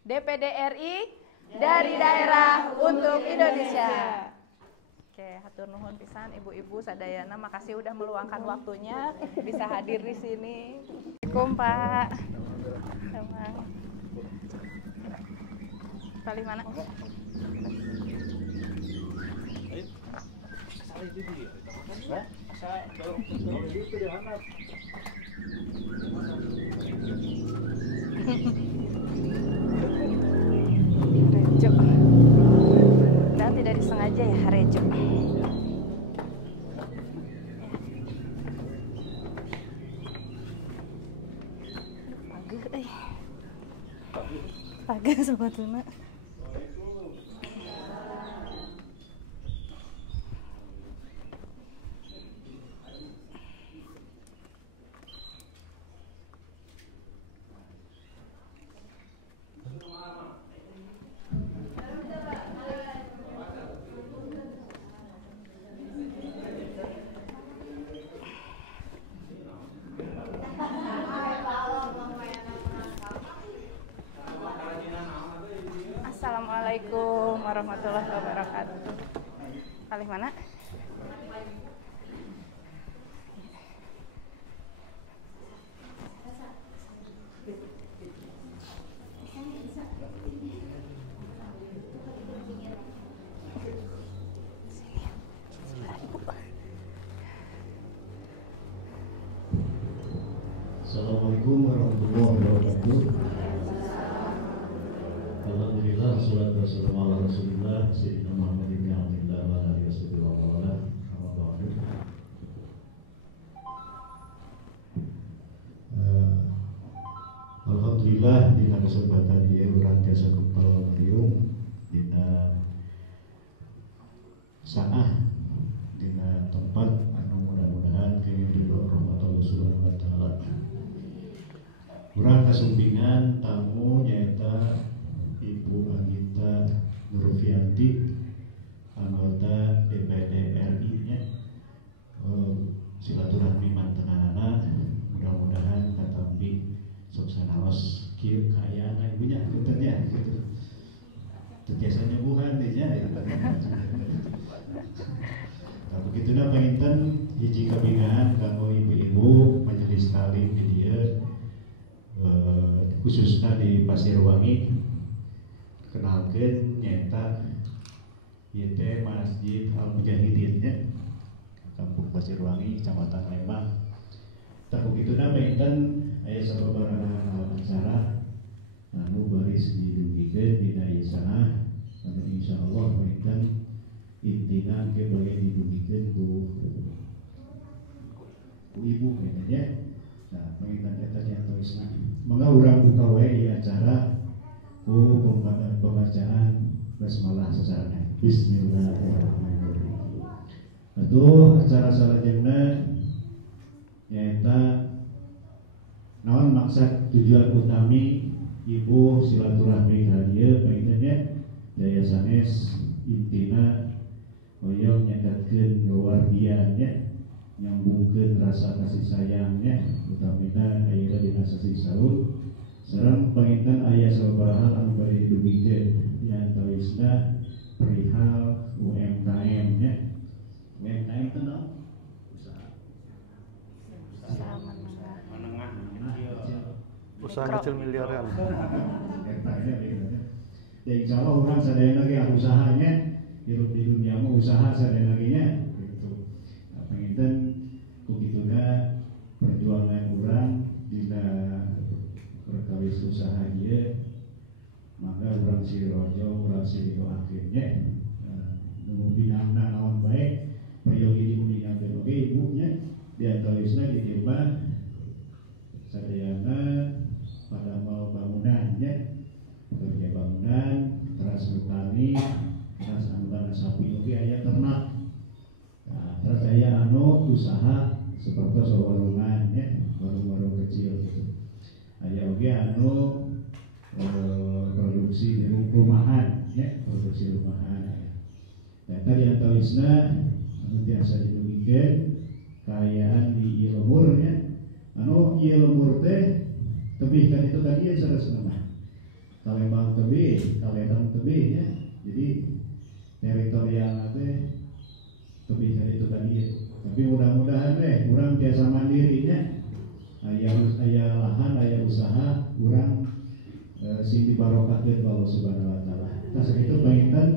DPD RI dari daerah untuk Indonesia. Oke, hatur nuhun pisan ibu-ibu sadayana, makasih udah meluangkan waktunya bisa hadir di sini. Assalamualaikum Pak. Emang. Kali mana? Rejo. Dan tidak disengaja ya Rejo. Pagi sobatuna. Assalamualaikum warahmatullahi wabarakatuh. Kali mana? Assalamualaikum warahmatullahi wabarakatuh. Alhamdulillah, salatu wassalamu ala Rasulillah Sayyidina Muhammad ibn Abdillah wa alihi wasallam wa ala Alhamdulillah dina kesempatan ieu urang tiasa kumpul ngariung dina saah dina tempat anu mudah-mudahan kini ridho rahmat Allah subhanahu wa ta'ala. Urang kasumpingan tamu nyaeta Ibu Agita Nurfianti, anggota DPD RI nya. Silaturahmi mantenanana, mudah-mudahan katampi sok sanaos kieu kaayana ibunya punten ya gitu. Tiasa nyembuhan deui nya. Nah, begituna panginten hiji kabingahan kanggo ibu-ibu majelis taklim di dieu, khususnya di Pasirwangi. Kenalkeun nyata ieu teh Masjid Al Mujahidin nya, Kampung Pasirwangi, Kecamatan Lembang. Tah begituna panginten aya sababaraha acara anu baris didugikeun dina ieu sanah, anu insyaallah panginten intina ke bagi didugikeun ku ibu ya. Nah, panginten eta diantoisna mangga urang buka wae ieu acara ku pembacaan basmalah sesarengan. Bismillahirrahmanirrahim. Atuh acara salajengna nyaeta naon maksud tujuan utami ibu silaturahmi ka dieu panginten nya daya sanes intina hoyong nyadatkeun keluargianya, nyambungkeun rasa kasih sayangnya, utamina ayeuna dina sasi saud. Sareng panginten aya sababaraha anu bari didugikeun diantawisna perihal UMKM nya. UMKM teh naon? Usaha kecil miliaran. Ya insyaallah urang sadayana ge usahanya hirup di dunia mah usaha sadayana ge nya gitu. Nah, panginten kukituna perjuangan urang dina perkawis usaha ieu maka urang sirojo urang sidoakeun nya. Nu binangna naon bae priyogi diundingan teh oge ibu nya diantawisna di dieu mah sadayana pada mau bangunannya, pekerja bangunan, teras petani, teras anggota sapi oke aya ternak. Nah, terus aya anu usaha seperti warungan ya, warung-warung kecil gitu. Aya oge anu produksi di rumahan ya, produksi rumahan. Dan tadi antawisna anu biasa didugikeun kaayaan di ieu lemur ya. Anu ieu lemur teh tebih kan itu kan ieu saresna mah. Kalembang tebih, Kaledang tebih ya. Jadi teritorial teh tebih dari itu tadi ya. Tapi mudah-mudahan kurang biasa mandirinya. Aya lahan, aya usaha, kurang sing dibarokahkeun Allah Subhanahu wa taala. Nah sakitu panginten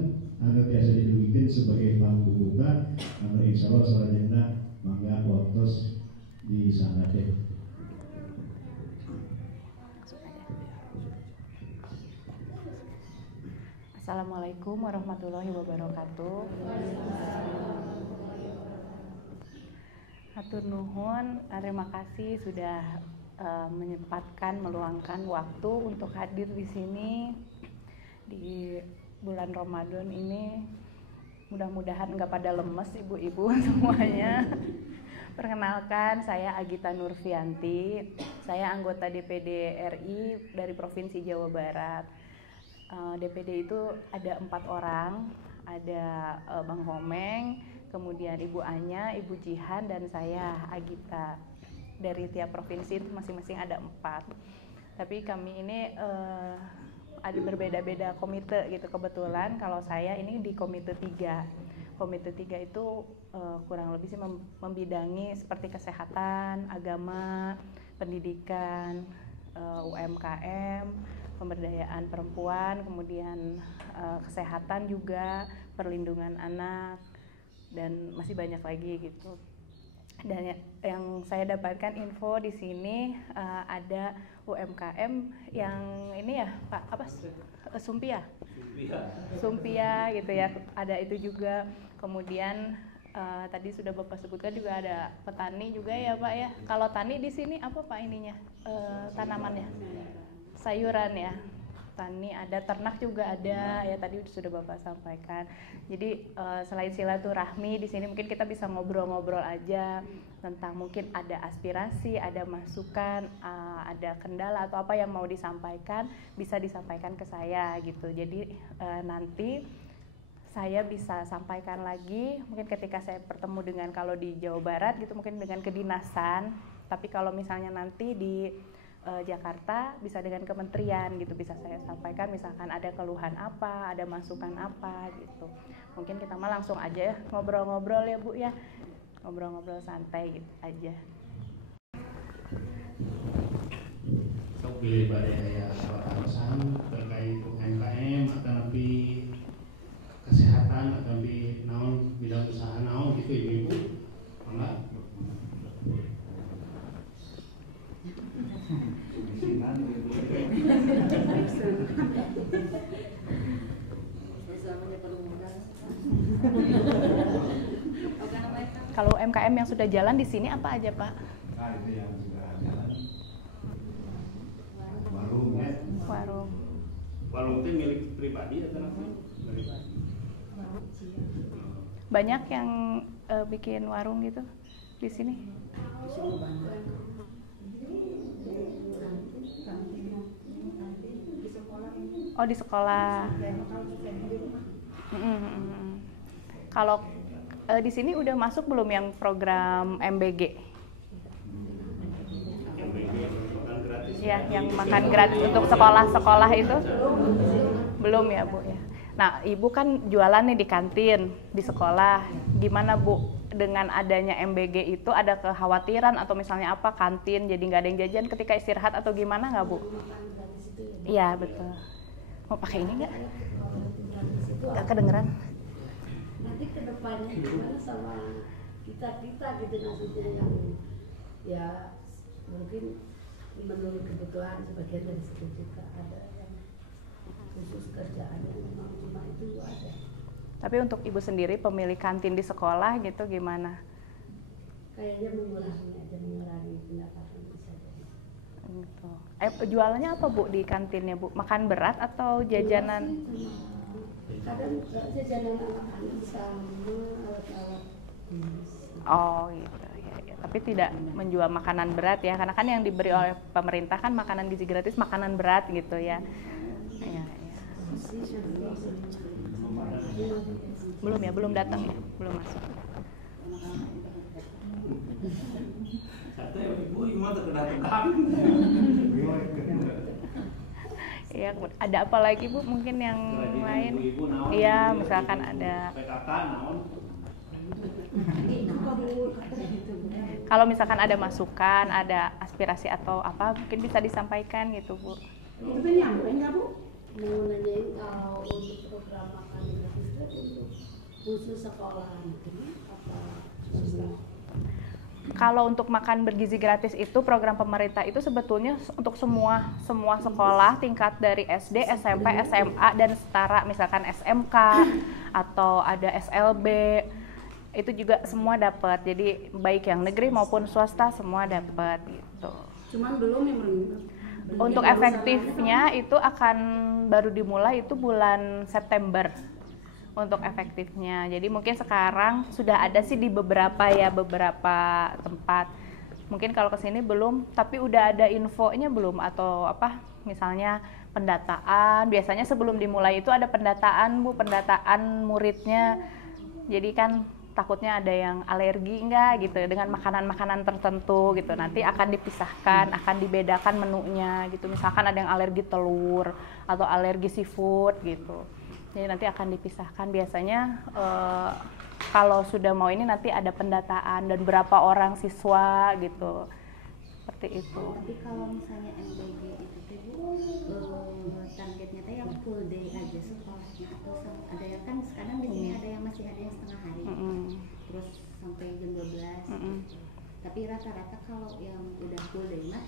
anu biasa didugikeun sebagai pambuka anu insyaallah salajengna mangga waktos di sana teh. Assalamualaikum warahmatullahi wabarakatuh. Hatur nuhun, terima kasih sudah menyempatkan meluangkan waktu untuk hadir di sini di bulan Ramadan ini. Mudah-mudahan nggak pada lemes ibu-ibu semuanya. Perkenalkan, saya Agita Nurfianti. Saya anggota DPD RI dari Provinsi Jawa Barat. DPD itu ada 4 orang, ada Bang Homeng, kemudian Ibu Anya, Ibu Jihan, dan saya Agita. Dari tiap provinsi itu masing-masing ada 4. Tapi kami ini ada berbeda-beda komite gitu. Kebetulan kalau saya ini di komite 3. Komite 3 itu kurang lebih sih membidangi seperti kesehatan, agama, pendidikan, UMKM, pemberdayaan perempuan, kemudian kesehatan juga, perlindungan anak, dan masih banyak lagi gitu. Dan yang saya dapatkan info di sini ada UMKM yang ini ya Pak, apa Sumpia gitu ya, ada itu juga. Kemudian tadi sudah Bapak sebutkan juga ada petani juga ya Pak ya. Kalau tani di sini apa Pak ininya, tanamannya? Sayuran ya, tani ada, ternak juga ada ya, tadi sudah Bapak sampaikan. Jadi selain silaturahmi di sini mungkin kita bisa ngobrol-ngobrol aja tentang mungkin ada aspirasi, ada masukan, ada kendala atau apa yang mau disampaikan, bisa disampaikan ke saya gitu. Jadi nanti saya bisa sampaikan lagi mungkin ketika saya bertemu dengan, kalau di Jawa Barat gitu mungkin dengan kedinasan, tapi kalau misalnya nanti di Jakarta bisa dengan kementerian gitu, bisa saya sampaikan misalkan ada keluhan apa, ada masukan apa gitu. Mungkin kita mah langsung aja ya ngobrol-ngobrol ya Bu ya, ngobrol-ngobrol santai gitu aja. Sok pilih pada ya alasan terkait UMKM atau nanti kesehatan atau di naon bidang usaha naon gitu ibu-ibu, enggak? Kalau UMKM yang sudah jalan di sini apa aja Pak? Nah itu yang sudah jalan. Warung ya. Warung. Warung itu milik pribadi atau nanti? Banyak yang bikin warung gitu di sini. Oh di sekolah. Kalau di sini udah masuk belum yang program MBG? Ya, yang makan gratis untuk sekolah-sekolah itu belum ya Bu ya. Nah Ibu kan jualan nih di kantin di sekolah. Gimana Bu dengan adanya MBG itu, ada kekhawatiran atau misalnya apa kantin jadi nggak ada yang jajan ketika istirahat atau gimana nggak Bu? Iya betul. Mau pakai ini nggak? Nggak kedengeran. Nanti kedepannya gimana sama kita gitu maksudnya, yang ya mungkin menurut kebutuhan sebagian dari situ juga ada yang khusus kerjaannya memang cuma itu ada. Tapi untuk Ibu sendiri pemilik kantin di sekolah gitu gimana? Kayaknya mengurangi pendapatan bisa jadi. Gitu. Jualannya apa Bu di kantinnya Bu? Makan berat atau jajanan? Kadang jajanan anak-anak sama alat-alat. Oh gitu ya. Tapi tidak menjual makanan berat ya, karena kan yang diberi oleh pemerintah kan makanan gizi gratis, makanan berat gitu ya. Ya. Belum ya, belum datang ya, belum masuk. Ya, ada apa lagi Bu? Mungkin yang lain? Iya, misalkan ada. Kalau misalkan ada masukan, ada aspirasi atau apa, mungkin bisa disampaikan gitu Bu. Itu kan nyampe nggak Bu? Mau nanyain kalau untuk program makan gratis untuk khusus sekolah negeri apa susah? Kalau untuk makan bergizi gratis itu program pemerintah itu sebetulnya untuk semua sekolah tingkat dari SD, SMP, SMA dan setara, misalkan SMK atau ada SLB itu juga semua dapat. Jadi baik yang negeri maupun swasta semua dapat gitu. Cuman belum yang Untuk efektifnya itu akan baru dimulai itu bulan September. Untuk efektifnya, jadi mungkin sekarang sudah ada sih di beberapa tempat. Mungkin kalau kesini belum, tapi udah ada infonya belum atau apa? Misalnya pendataan. Biasanya sebelum dimulai itu ada pendataan Bu, pendataan muridnya. Jadi kan takutnya ada yang alergi enggak gitu dengan makanan-makanan tertentu gitu. Nanti akan dipisahkan, akan dibedakan menunya gitu. Misalkan ada yang alergi telur atau alergi seafood gitu. Jadi nanti akan dipisahkan. Biasanya kalau sudah mau ini nanti ada pendataan dan berapa orang siswa gitu, seperti itu. Tapi kalau misalnya MBG itu targetnya teh yang full day aja sekolahnya atau ada yang kan sekarang di sini ada yang masih ada yang setengah hari, terus sampai jam 12. Tapi rata-rata kalau yang udah full day mah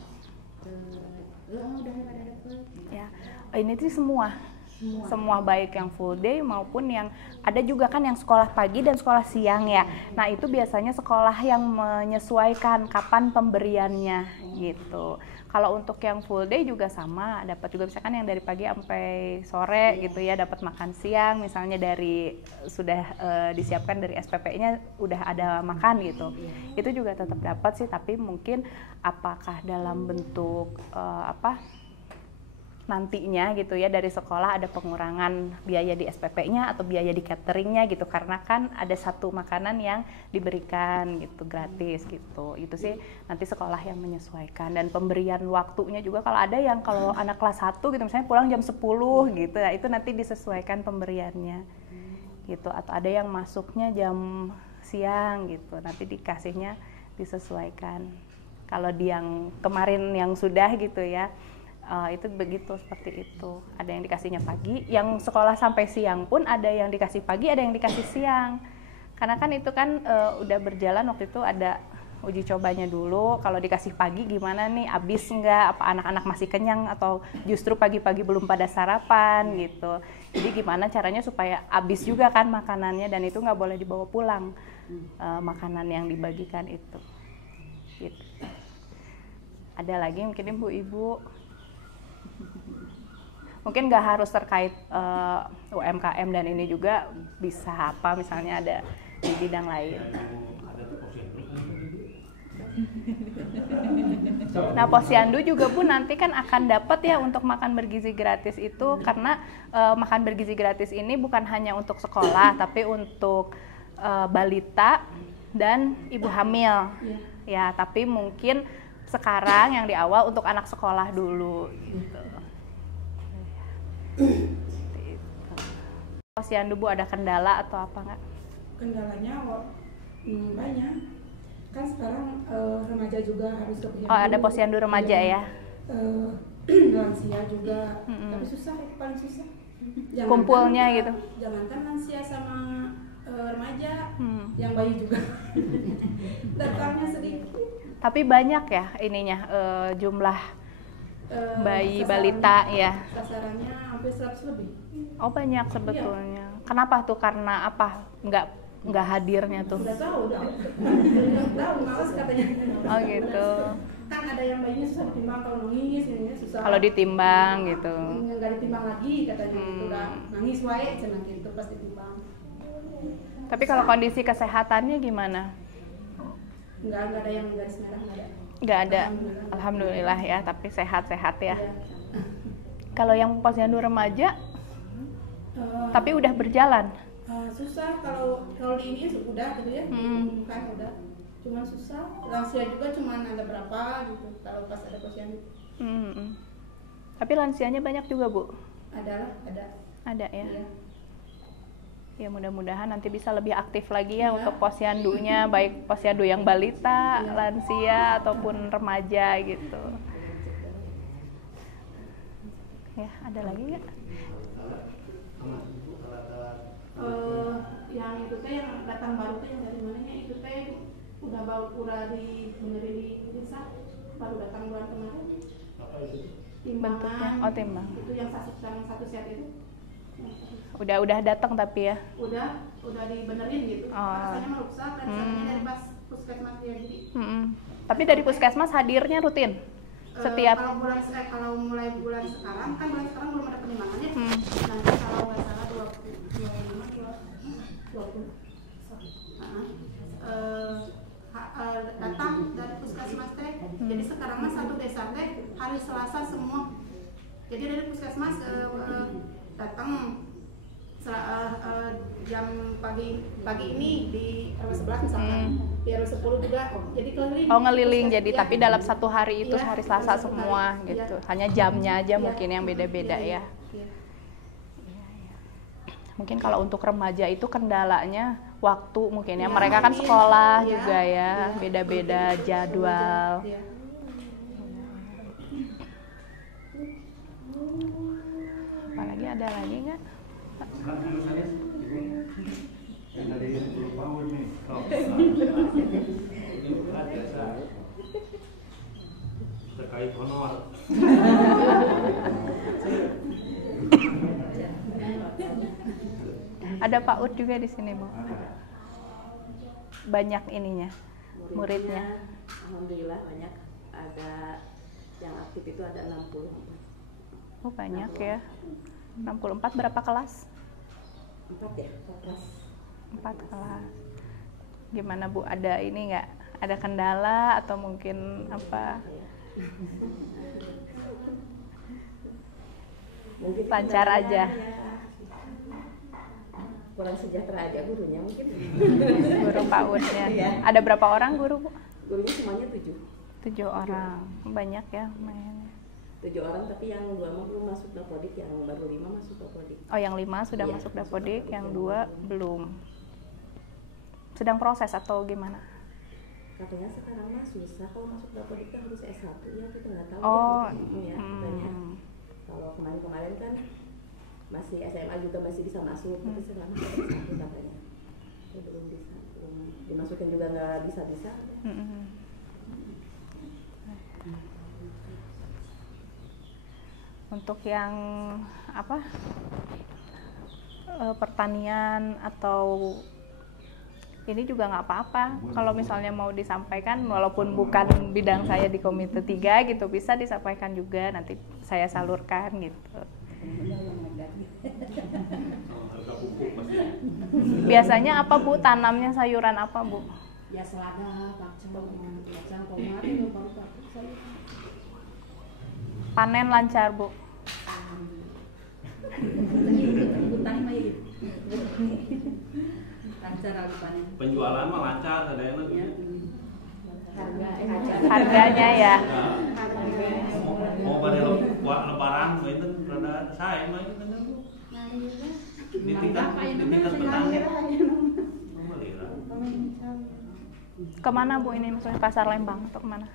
udah ada full. Ya, ini sih semua baik yang full day maupun yang ada juga kan yang sekolah pagi dan sekolah siang ya. Nah itu biasanya sekolah yang menyesuaikan kapan pemberiannya gitu. Kalau untuk yang full day juga sama, dapat juga misalkan yang dari pagi sampai sore gitu ya, dapat makan siang misalnya dari sudah disiapkan dari SPP-nya udah ada makan gitu. Itu juga tetap dapat sih, tapi mungkin apakah dalam bentuk nantinya gitu ya dari sekolah ada pengurangan biaya di SPP-nya atau biaya di cateringnya gitu, karena kan ada satu makanan yang diberikan gitu gratis gitu. Itu sih nanti sekolah yang menyesuaikan, dan pemberian waktunya juga kalau ada yang kalau anak kelas 1 gitu misalnya pulang jam 10 gitu ya, itu nanti disesuaikan pemberiannya gitu, atau ada yang masuknya jam siang gitu, nanti dikasihnya disesuaikan. Kalau di yang kemarin yang sudah gitu ya, itu begitu, seperti itu. Ada yang dikasihnya pagi, yang sekolah sampai siang pun ada yang dikasih pagi, ada yang dikasih siang. Karena kan itu kan udah berjalan, waktu itu ada uji cobanya dulu. Kalau dikasih pagi gimana nih, habis nggak? Apa anak-anak masih kenyang atau justru pagi-pagi belum pada sarapan gitu. Jadi gimana caranya supaya habis juga kan makanannya, dan itu nggak boleh dibawa pulang makanan yang dibagikan itu. Gitu. Ada lagi mungkin ibu-ibu? Mungkin nggak harus terkait UMKM, dan ini juga bisa apa misalnya ada di bidang lain. Nah posyandu juga Bu nanti kan akan dapat ya untuk makan bergizi gratis itu, karena makan bergizi gratis ini bukan hanya untuk sekolah tapi untuk balita dan ibu hamil ya, tapi mungkin sekarang yang di awal untuk anak sekolah dulu gitu. Posyandu Bu ada kendala atau apa nggak? Kendalanya banyak. Kan sekarang remaja juga harus ke posyandu. Oh ada posyandu remaja ya? Lansia juga, tapi susah, itu paling susah. Kumpulnya gitu? Jangankan lansia sama remaja, yang bayi juga. Datangnya sedikit. Tapi banyak ya ininya jumlah bayi balita ya. Sasarannya hampir 100 lebih. Oh banyak sebetulnya. Iya. Kenapa tuh? Karena apa? Nggak hadirnya tuh? Udah tahu, malas katanya. Oh gitu. Kan ada yang bayinya susah ditimbang, kalau nangis ini susah. Kalau ditimbang gitu. Nggak ditimbang lagi katanya gitu, udah nangis wae cenah gitu pas ditimbang. Tapi kalau kondisi kesehatannya gimana? Nggak ada yang garis merah, nggak ada. Nggak ada, alhamdulillah ya, tapi sehat-sehat ya. Kalau yang posyandu remaja, tapi udah berjalan. Susah kalau di ini udah gitu ya, kan udah. Cuman susah. Lansia juga cuman ada berapa gitu kalau pas ada posyandu. Tapi lansianya banyak juga, Bu? Ada. Ada ya? Iya. Ya mudah-mudahan nanti bisa lebih aktif lagi ya untuk posyandunya, baik posyandu yang balita, lansia ataupun remaja gitu. Ya, ada lagi nggak? Yang itu teh yang datang baru teh yang dari mananya itu teh udah dibenerin di desa, baru datang bulan kemarin. Bentuknya, timbang. Itu yang satu set itu. Udah datang tapi ya? Udah dibenerin gitu. Rasanya mah rusak dan satunya dari pas puskesmas dia jadi. Tapi dari puskesmas hadirnya rutin? Setiap kalau mulai bulan sekarang kan bulan sekarang belum ada penimbangannya. Nanti kalau nggak salah 20 datang dari puskesmas teh. Jadi sekarang mah satu desa teh hari Selasa semua. Jadi dari puskesmas datang jam pagi ini di RW 11 misalkan, di RW 10 juga, jadi keliling. Ngeliling jadi ya. Tapi dalam satu hari itu Iya, hari Selasa dalam satu semua hari, gitu. iya. Hanya jamnya aja Iya. mungkin yang beda-beda ya. Iya. Mungkin kalau untuk remaja itu kendalanya waktu mungkin ya. Iya, Mereka kan iya, sekolah iya, juga ya, iya. beda-beda jadwal. Iya. Apalagi ada lagi nggak? Terkait honor. Ada Pak Ud juga di sini, Bu. Banyak ininya, muridnya. Alhamdulillah banyak. Ada yang aktif itu ada 60. Oh, banyak ya. 64 berapa kelas? 4 ya, 4 kelas. 4 kelas. Gimana, Bu? Ada ini nggak? Ada kendala atau mungkin apa? Mungkin Lancar kendalanya aja. ya, kurang sejahtera aja gurunya mungkin. Guru Pak Udnya. Iya. Ada berapa orang guru, Bu? Gurunya semuanya 7. 7 orang. Banyak ya mainnya. 7 orang, tapi yang 2 mah belum masuk dapodik, yang baru 5 masuk dapodik. Oh, yang 5 sudah Iya, masuk masuk dapodik, dapodik, yang yang 2 belum. Sedang proses atau gimana? Katanya sekarang mah susah kalau masuk dapodik kan harus S1 ya, kita nggak tahu Oh, ya katanya. Kalau kemarin kan masih SMA juga masih bisa masuk, tapi sekarang harus S1 katanya. Ya, belum bisa, belum dimasukin juga nggak bisa-bisa. Untuk yang apa? Pertanian atau ini juga nggak apa-apa kalau misalnya mau disampaikan, walaupun bukan bidang saya di Komite 3 gitu, bisa disampaikan juga, nanti saya salurkan gitu. Biasanya apa, Bu, tanamnya sayuran apa, Bu? Ya selada, kacang, tomat itu baru sayur. Panen lancar, Bu? Penjualan mah lancar, ada yang lagi. Harganya ya. Mau pada lebaran, itu rada saya mah itu kan. Di tingkat petani. Kemana, Bu, ini maksudnya pasar Lembang atau kemana?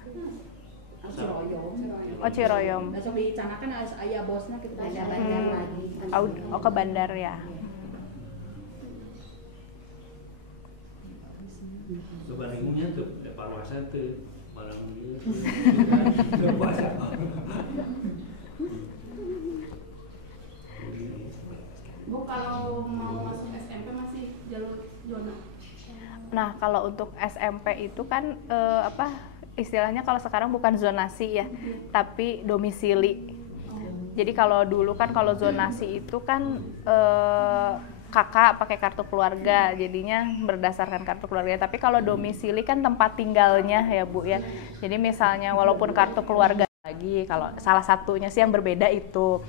Oh, Ciroyom. Besok dicanakan ayah bosnya kita Ada bandar lagi. Oh, ke bandar ya. Sebandingnya tuh evaluasi tuh barang dia. Puasa. Bu, kalau mau masuk SMP masih jalur zona. Nah, kalau untuk SMP itu kan istilahnya kalau sekarang bukan zonasi ya, tapi domisili. Jadi kalau dulu kan kalau zonasi itu kan kakak pakai kartu keluarga, jadinya berdasarkan kartu keluarga. Tapi kalau domisili kan tempat tinggalnya ya, Bu ya. Jadi misalnya walaupun kartu keluarga lagi, kalau salah satunya sih yang berbeda itu.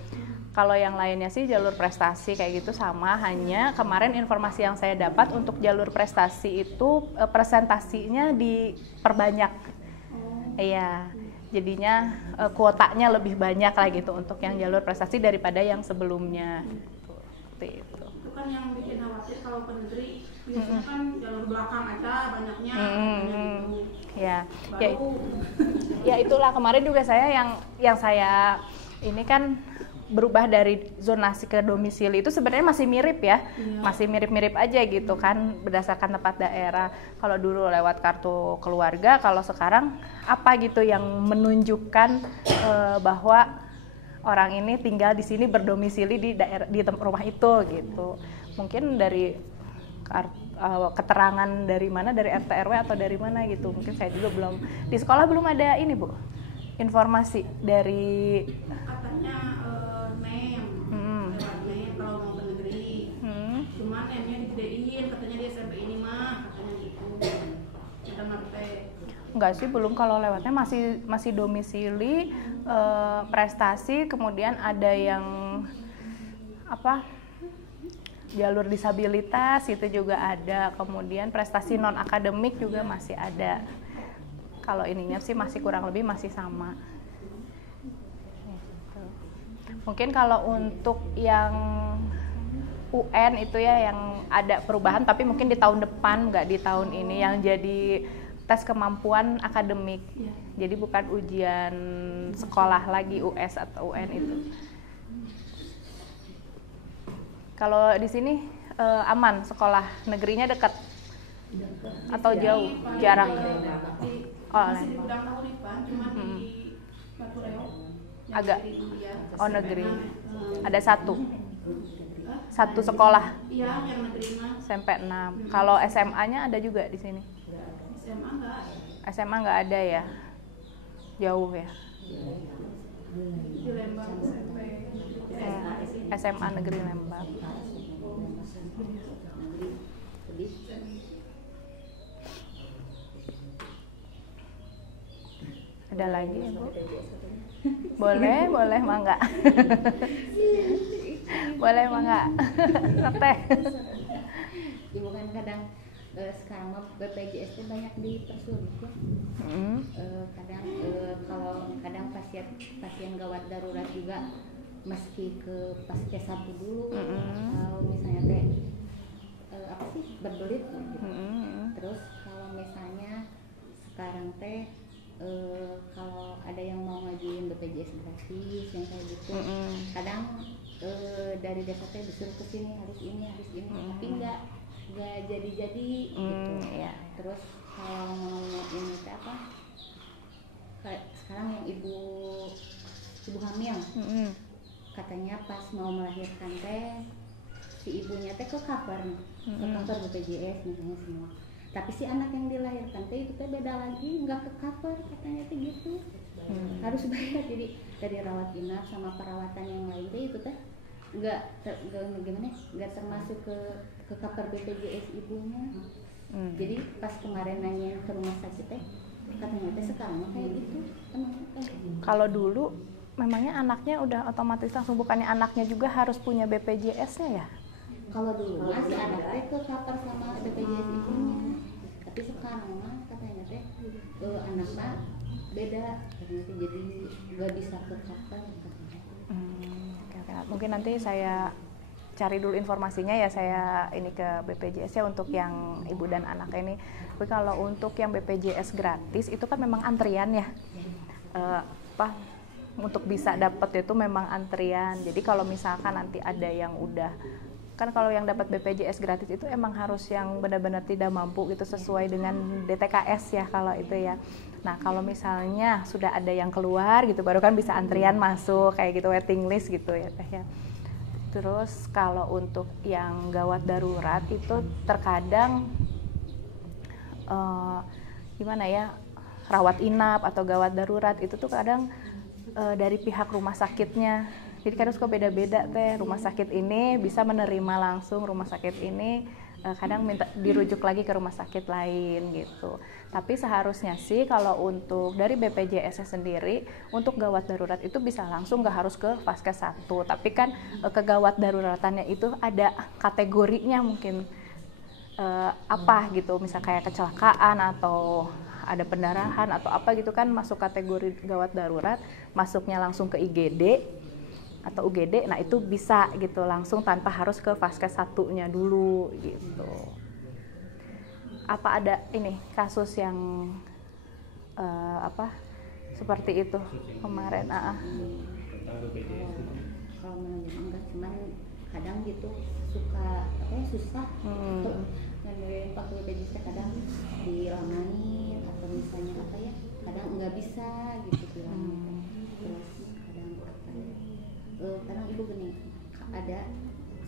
Kalau yang lainnya sih jalur prestasi kayak gitu sama, hanya kemarin informasi yang saya dapat untuk jalur prestasi itu presentasinya diperbanyak. Iya. jadinya kuotanya lebih banyak lah gitu untuk yang jalur prestasi daripada yang sebelumnya. Seperti itu. Itu kan yang bikin khawatir kalau ke negeri biasanya kan jalur belakang aja banyaknya. Ya, Baru ya itulah kemarin juga saya yang saya ini kan berubah dari zonasi ke domisili itu sebenarnya masih mirip ya, masih mirip-mirip aja gitu kan berdasarkan tempat daerah. Kalau dulu lewat kartu keluarga, kalau sekarang apa gitu yang menunjukkan bahwa orang ini tinggal di sini berdomisili di daerah di rumah itu gitu. Mungkin dari keterangan dari mana, dari RT RW atau dari mana gitu. Mungkin saya juga belum di sekolah belum ada ini Bu, informasi dari katanya NEM, lewat NEM kalau mau ke negeri. Cuman NEM-nya digedein, katanya di SMP ini mah, katanya gitu. Kita ngerti. Enggak sih, belum. Kalau lewatnya masih domisili, prestasi, kemudian ada yang apa? Jalur disabilitas itu juga ada, kemudian prestasi non akademik juga masih ada. Kalau ininya sih masih kurang lebih masih sama. Gitu. Mungkin kalau untuk yang UN itu ya yang ada perubahan, tapi mungkin di tahun depan, nggak di tahun ini, yang jadi tes kemampuan akademik. Jadi bukan ujian sekolah lagi US atau UN itu. Kalau di sini aman, sekolah negerinya dekat atau jauh, jarak? Masih di Gudang Kahuripan, cuma di Batu Reog. Agak, negeri. Ada satu sekolah. Iya, yang negeri mah. Sampai 6. Kalau SMA-nya ada juga di sini? SMA enggak. SMA nggak ada ya? Jauh ya? Di Lembang SMP. SMA Negeri Lembang. Ada lagi ya Bu? Boleh mangga. Boleh mangga. Teh. Ibu kan kadang sekarang mah BPJS itu banyak dipersulit ya. Kadang kalau kadang pasien gawat darurat juga meski ke pas C1 dulu, kalau misalnya teh apa sih berbelit gitu. Terus kalau misalnya sekarang teh kalau ada yang mau ngajuin BPJS gratis yang kayak gitu, kadang dari desa teh disuruh ke sini harus ini tapi nggak jadi gitu. Terus kalau mau ini teh apa? Sekarang yang ibu hamil, katanya pas mau melahirkan teh si ibunya teh ke cover BPJS misalnya semua. Tapi si anak yang dilahirkan teh itu teh beda lagi, nggak ke cover katanya teh gitu. Harus bayar, jadi dari rawat inap sama perawatan yang lain teh itu teh nggak termasuk ke cover BPJS ibunya. Jadi pas kemarin nanya ke rumah sakit teh katanya teh sekarang kayak gitu. Kalau dulu memangnya anaknya udah otomatis langsung, bukannya anaknya juga harus punya BPJS-nya ya? Kalau dulu masih anak teh ke cover sama BPJS ibunya. Tapi sekarang mah katanya teh anak mah beda, katanya teh jadi nggak bisa ke cover. Mungkin nanti saya cari dulu informasinya ya, saya ini ke BPJS ya untuk yang ibu dan anak ini. Tapi kalau untuk yang BPJS gratis itu kan memang antrian ya. Untuk bisa dapat itu memang antrian. Jadi kalau misalkan nanti ada yang udah, kan kalau yang dapat BPJS gratis itu emang harus yang benar-benar tidak mampu gitu sesuai dengan DTKS ya kalau itu ya. Nah kalau misalnya sudah ada yang keluar gitu baru kan bisa antrian masuk kayak gitu, waiting list gitu ya Teh ya. Terus kalau untuk yang gawat darurat itu terkadang gimana ya, rawat inap atau gawat darurat itu tuh kadang dari pihak rumah sakitnya. Jadi kadang suka beda-beda Teh. Rumah sakit ini bisa menerima langsung, rumah sakit ini kadang minta dirujuk lagi ke rumah sakit lain gitu. Tapi seharusnya sih kalau untuk dari BPJS sendiri untuk gawat darurat itu bisa langsung, nggak harus ke Vaskes 1. Tapi kan kegawat daruratannya itu ada kategorinya mungkin apa gitu, misal kayak kecelakaan atau ada pendarahan atau apa gitu kan masuk kategori gawat darurat, masuknya langsung ke IGD atau UGD, nah itu bisa gitu langsung tanpa harus ke Vaskes 1-nya dulu gitu. Apa ada ini kasus yang seperti itu kemarin? Tentang BPJS itu. Kalau menunjuk enggak, cuman kadang gitu suka susah ngambilin pakai BPJS kadang dilamain atau misalnya kadang nggak bisa gitu bilangnya. Terus kadang ibu gini, ada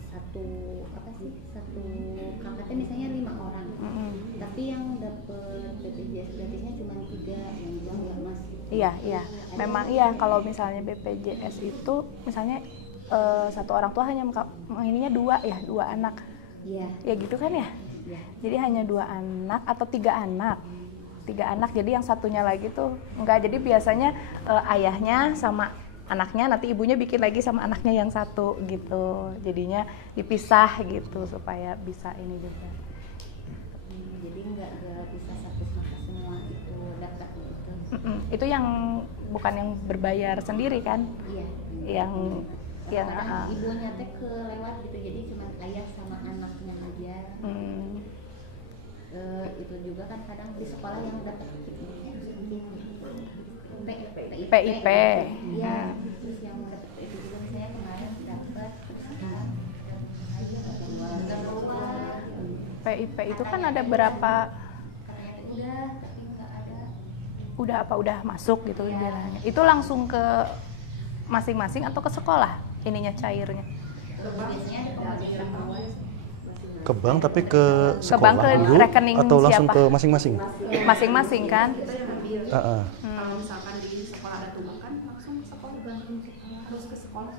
satu kakaknya misalnya 5 orang, tapi yang dapet BPJS gratisnya cuma 3, yang bilang ya mas. Iya, memang iya kalau misalnya BPJS itu misalnya satu orang tua hanya ininya 2 anak. Iya. Ya gitu kan ya? Iya. Jadi hanya 2 anak atau 3 anak. 3 anak, jadi yang satunya lagi tuh enggak, jadi biasanya ayahnya sama anaknya, nanti ibunya bikin lagi sama anaknya yang satu gitu. Jadinya dipisah gitu supaya bisa ini juga. Jadi nggak bisa satu sama semua itu daftar gitu. Itu yang bukan yang berbayar sendiri kan? Iya. Yang ibunya teh kelewat gitu, jadi cuma ayah sama anaknya aja. Itu juga kan kadang di sekolah yang dapat PIP. Iya. Terus yang dapat itu juga misalnya kemarin dapat PIP itu kan ada berapa? udah, tapi nggak ada. Udah masuk gitu bilangnya. Itu langsung ke masing-masing atau ke sekolah ininya cairnya? Biasanya ada pembagian awal. Ke bank tapi ke sekolah bank ke dulu rekening atau langsung siapa? ke masing-masing? Masing-masing kan? Kita yang ambil. Kalau misalkan di sekolah ada tunggakan, langsung ke sekolah, harus ke sekolah.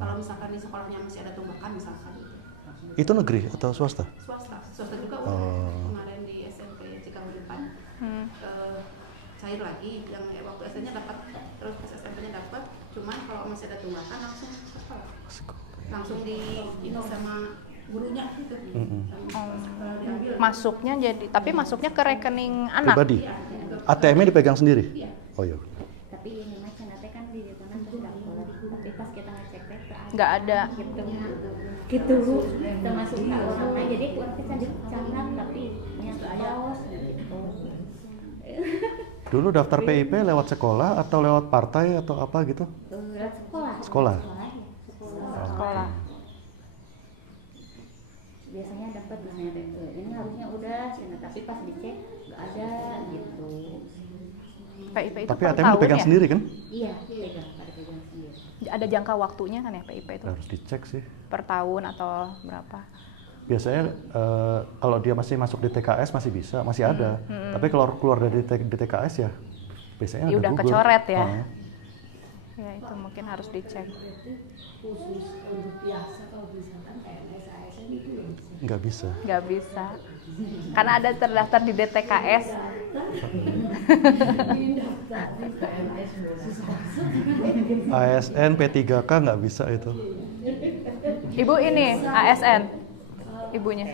Kalau misalkan di sekolahnya masih ada tunggakan misalkan. Itu negeri atau swasta? Swasta juga udah. Kemarin di SMP Cikawin depan cair lagi, yang waktu SD-nya dapat, terus pas SMP-nya dapat, cuman kalau masih ada tunggakan langsung ke sekolah. Langsung di ini sama gurunya gitu. Diambil. Masuknya tapi masuknya ke rekening anak. Pribadi. ATM-nya dipegang sendiri. Iya. Oh iya. Tapi ini macam nanti kan di depan terdaftar, tapi pas kita ngecek Nggak ada. gitu termasuk keuangan, jadi kita dicatat tapi nyata los gitu. Dulu daftar PIP lewat sekolah atau lewat partai atau apa gitu? Lewat sekolah. Sekolah. Sekolah. Biasanya dapat misalnya ini harusnya udah, tapi pas dicek nggak ada gitu. PIP itu Tapi per ATM tahun dipegang ya? sendiri kan? Iya, pegang sendiri. Ada jangka waktunya kan ya PIP itu? Harus dicek sih. Per tahun atau berapa? Biasanya kalau dia masih masuk di TKS masih bisa, masih ada. Tapi kalau keluar dari TKS ya biasanya Ya ada udah gugur. kecoret ya? Ya itu mungkin harus dicek. Khusus untuk biasa kalau misalkan PNS ASN itu ya bisa. Nggak bisa. Nggak bisa. Karena ada terdaftar di DTKS. Ini daftar di PNS susah. ASN P3K nggak bisa itu. Ibu ini ASN ibunya.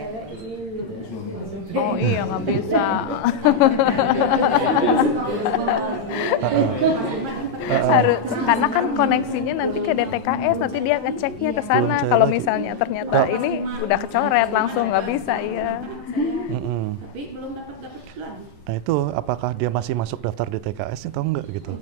Oh iya nggak bisa. Harus, karena kan koneksinya nanti ke DTKS, nanti dia ngeceknya ke sana. Belum Kalau lagi. misalnya ternyata ini udah kecoret langsung nggak bisa ya. Tapi belum dapat lagi. Nah itu apakah dia masih masuk daftar DTKS atau enggak gitu?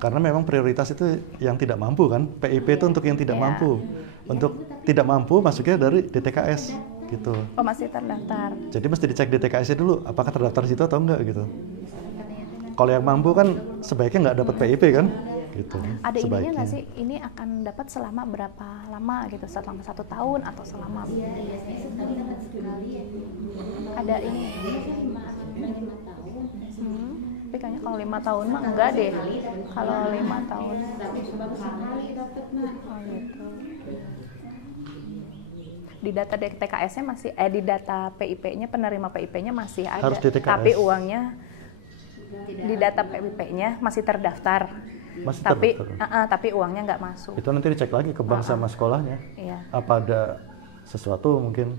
Karena memang prioritas itu yang tidak mampu kan, PIP itu untuk yang tidak mampu. Untuk tidak mampu masuknya dari DTKS gitu. Oh masih terdaftar. Jadi mesti dicek DTKS-nya dulu, apakah terdaftar di situ atau enggak gitu. Kalau yang mampu kan sebaiknya nggak dapat PIP kan, gitu. Ada ininya nggak sih? Ini akan dapat selama berapa lama gitu? Selama 1 tahun atau selama? Biasanya sekali dapat sekali ya. Ada ini. 5 tahun. Tapi kayaknya kalau 5 tahun mah enggak deh. Kalau 5 tahun. Tapi baru sekali dapat nak. Oh gitu. Di data TKS-nya masih, di data PIP-nya, penerima PIP-nya masih ada. Harus di TKS. Tapi uangnya di data PIP-nya masih terdaftar. Masih Tapi terdaftar. tapi uangnya nggak masuk. Itu nanti dicek lagi ke bank sama sekolahnya. Iya. Apa ada sesuatu mungkin?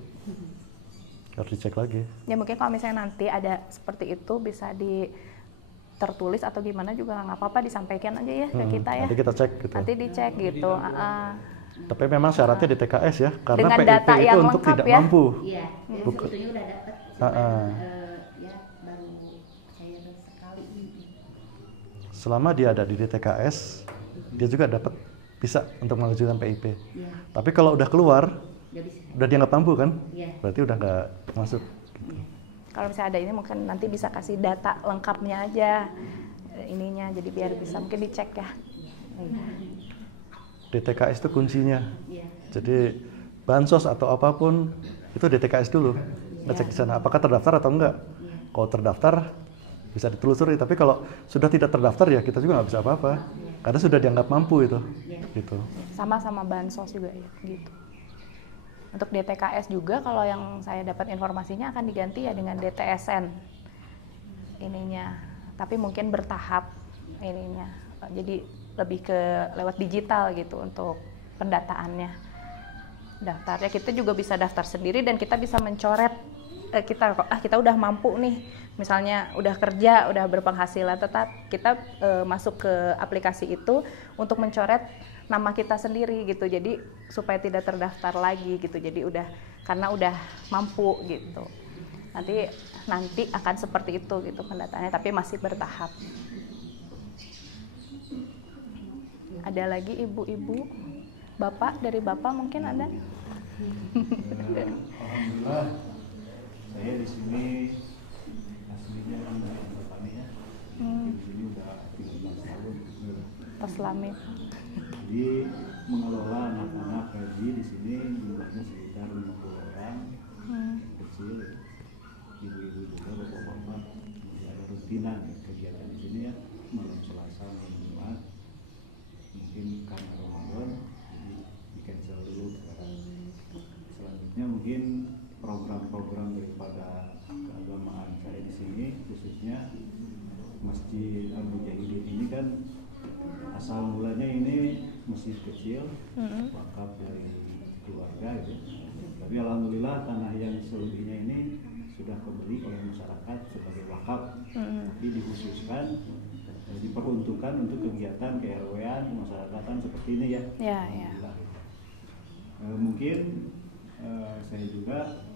harus dicek lagi. Ya mungkin kalau misalnya nanti ada seperti itu bisa tertulis atau gimana juga nggak apa-apa, disampaikan aja ya ke kita ya. Nanti kita cek gitu. Nanti dicek gitu. Tapi memang syaratnya di TKS ya, karena Dengan PIP data itu yang untuk lengkap tidak ya. mampu. Iya, jadi Bukan. sebetulnya udah dapat, ya baru saya sekali ini. Selama dia ada di DTKS, dia juga dapat bisa untuk mengajukan PIP. Iya, Tapi kalau udah keluar, nggak bisa. udah dia nggak mampu kan? Iya. Berarti udah nggak masuk. Iya. Kalau misalnya ada ini mungkin nanti bisa kasih data lengkapnya aja ininya, jadi biar bisa mungkin dicek ya. DTKS itu kuncinya. Iya. Jadi bansos atau apapun itu DTKS dulu. Ngecek di sana apakah terdaftar atau enggak. Kalau terdaftar bisa ditelusuri, tapi kalau sudah tidak terdaftar ya kita juga nggak bisa apa-apa. Karena sudah dianggap mampu itu. Gitu. Sama bansos juga ya gitu. Untuk DTKS juga kalau yang saya dapat informasinya akan diganti ya dengan DTSN ininya. Tapi mungkin bertahap ininya. Jadi lebih ke lewat digital gitu untuk pendataannya. Daftarnya kita juga bisa daftar sendiri dan kita bisa mencoret kita udah mampu nih, misalnya udah kerja, udah berpenghasilan, tetap kita masuk ke aplikasi itu untuk mencoret nama kita sendiri gitu, jadi supaya tidak terdaftar lagi gitu, jadi karena udah mampu gitu. Nanti akan seperti itu gitu pendataannya, tapi masih bertahap. Ada lagi ibu-ibu, dari bapak mungkin ada? Alhamdulillah, saya di sini aslinya dari petani ya. Di sini udah 13 tahun. Taslamim. Jadi mengelola anak-anak haji di sini jumlahnya sekitar 50 orang, kecil, ibu-ibu juga, bapak-bapak. Ada rutinan kegiatan di sini ya, malam Selasa, malam Jumat. Mungkin karena Ramadan, jadi di cancel dulu sekarang. Selanjutnya mungkin program-program daripada keagamaan saya di sini, khususnya Masjid Al-Mujahidin ini kan asal mulanya ini masjid kecil, wakaf dari keluarga gitu. Tapi alhamdulillah tanah yang selebihnya ini sudah kebeli oleh masyarakat sebagai wakaf, tapi dikhususkan diperuntukkan untuk kegiatan KRW-an kemasyarakatan seperti ini ya. Alhamdulillah. Mungkin saya juga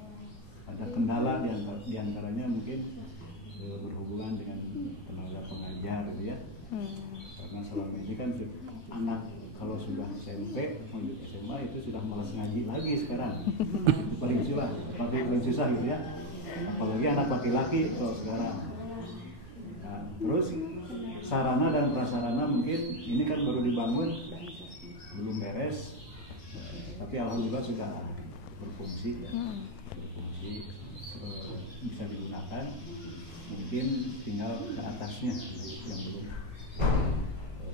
ada kendala diantaranya mungkin berhubungan dengan tenaga pengajar gitu ya. Karena selama ini kan anak kalau sudah SMP lanjut SMA itu sudah malas ngaji lagi sekarang. Itu paling susah gitu ya. Apalagi anak laki-laki kalau sekarang. Nah, terus sarana dan prasarana mungkin ini kan baru dibangun, belum beres, tapi alhamdulillah sudah berfungsi ya. Bisa digunakan, mungkin tinggal ke atasnya yang belum.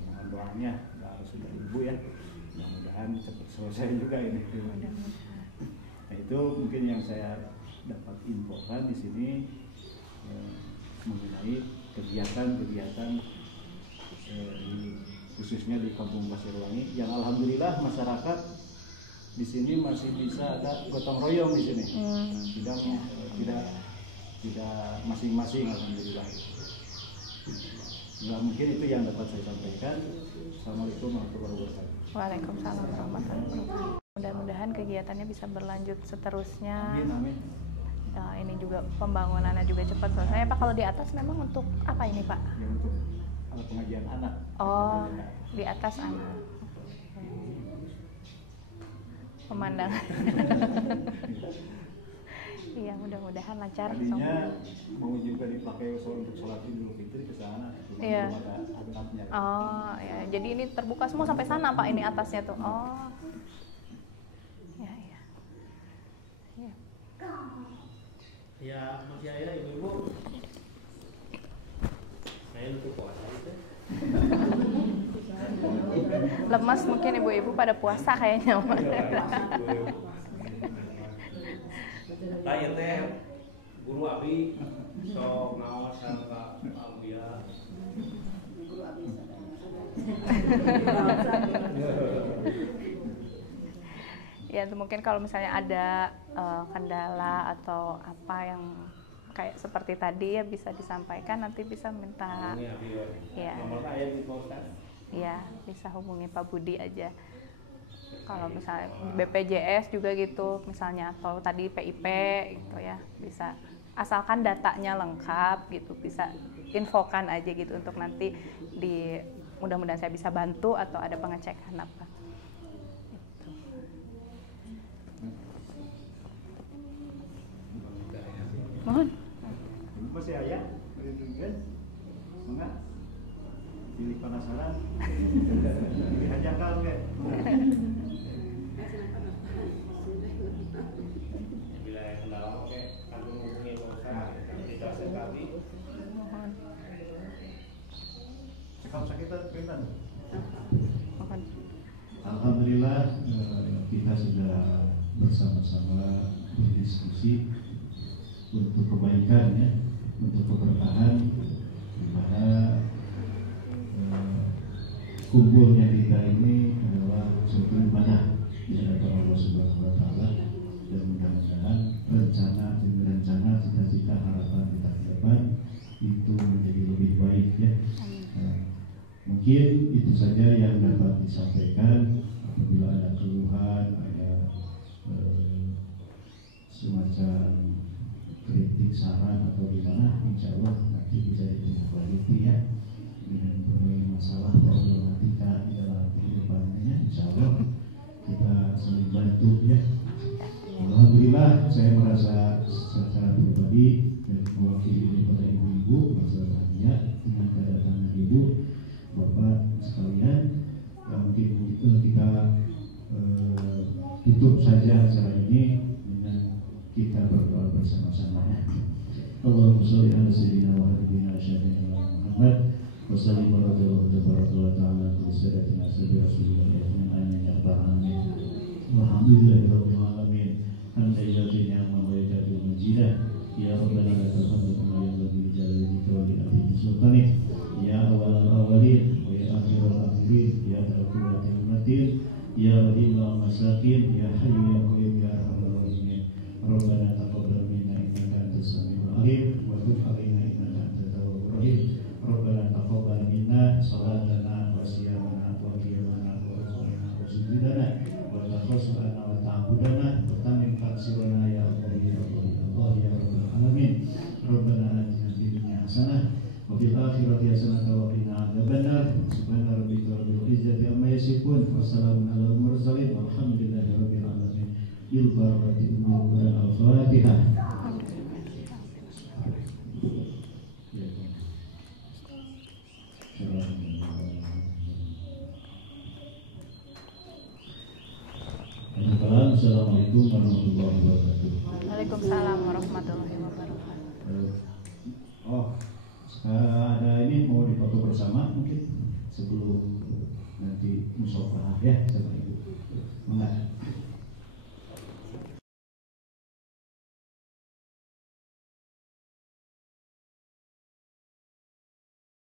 Mohon doanya harus sudah ibu ya, mudah-mudahan cepat selesai juga ini. Nah itu mungkin yang saya dapat infokan di sini mengenai kegiatan-kegiatan khususnya di Kampung Pasirwangi yang alhamdulillah masyarakat di sini masih bisa ada gotong royong di sini, tidak masing-masing alhamdulillah. Nah, mungkin itu yang dapat saya sampaikan. Assalamualaikum warahmatullahi wabarakatuh. Waalaikumsalam warahmatullahi wabarakatuh. Mudah-mudahan kegiatannya bisa berlanjut seterusnya. Amin. Nah, ini juga pembangunannya juga cepat selesai. Pak, kalau di atas memang untuk apa ini Pak? Ya, untuk pengajian anak. Oh, di atas anak. Pemandangan. Iya, mudah-mudahan lancar. Tadinya mau juga dipakai untuk sholat Idul Fitri ke sana, cuma belum ada atapnya. Oh, ya. Jadi ini terbuka semua sampai sana Pak, ini atasnya tuh. Oh. Ya. Ya, masih ada ibu-ibu. Saya untuk puasa itu. Lemas mungkin ibu-ibu pada puasa kayaknya. Tanya teh guru abi sok ngawas ka Alvia. Guru abi Ya mungkin kalau misalnya ada kendala atau apa yang kayak seperti tadi ya bisa disampaikan, nanti bisa minta ya, ya bisa hubungi Pak Budi aja. Kalau misalnya BPJS juga gitu misalnya, atau tadi PIP gitu ya, bisa asalkan datanya lengkap gitu, bisa infokan aja gitu untuk nanti mudah-mudahan saya bisa bantu atau ada pengecekan apa. Mohon. Masih ayah, berikan semangat, pilih penasaran, diajak kau ke. Bila kendala oke, kan menghubungi Pak Ustaz, kita sekali. Mohon. Kamu sakitan, pintan. Mohon. Alhamdulillah kita sudah bersama-sama berdiskusi untuk kebaikan ya, untuk keberkahan, di mana kumpulnya kita ini adalah suatu ibadah di hadapan Allah Subhanahu Wa Taala, dan mudah-mudahan rencana, cita-cita, harapan kita ke depan itu menjadi lebih baik ya. Mungkin itu saja yang dapat disampaikan. Apabila ada keluhan, ada semacam kritik, saran atau gimana, insya Allah nanti bisa ditindaklanjuti ya, dengan berbagai masalah problematika di dalam kehidupannya. Insya Allah kita saling bantu ya. Alhamdulillah saya merasa secara pribadi dan mewakili daripada ibu-ibu merasa bahagia dengan kedatangan ibu, bapak sekalian. Mungkin kita tutup saja acara ini dengan kita berdoa bersama-sama. Allahumma sholli ala sayyidina wa habibina syarifina Muhammad wa sallim ala tabaraka ta'ala wa sadatina sabi rasulillah min amin ya rabbal alamin. Alhamdulillahi rabbil alamin. Alhamdulillahi ni'mal wa yakadul majidah. Ya rabbana lakal hamdu kama yanbaghi li jalali wajhika wa li sultanik. Ya awwalal awwalin wa ya akhirul akhirin. Ya dzal quwwatil matin. Ya rahimul masakin. Ya hayyu ya qayyum ya arhamar rahimin. Rabbana taqabbal minna innaka antas samiul alim wa tub 'alaina innaka antat tawwabur rahim. Rabbana taqabbal minna salatana wa siyamana wa qiyamana wa rizqana wa sujudana wa taqabbal wa ta'budana wa tamim taqsirana ya Allah ya Allah ya Allah ya rabbal alamin. Rabbana atina fid dunya hasanah wa fil akhirati hasanah wa qina adzabannar. Subhana rabbika rabbil izzati amma yasifun wa salamun alal mursalin walhamdulillahi rabbil alamin. Bil barakati umur al-Fatihah. Assalamualaikum warahmatullahi wabarakatuh. Waalaikumsalam warahmatullahi wabarakatuh. Ada ini mau difoto bersama mungkin sebelum nanti musyawarah ya sama ibu. Enggak.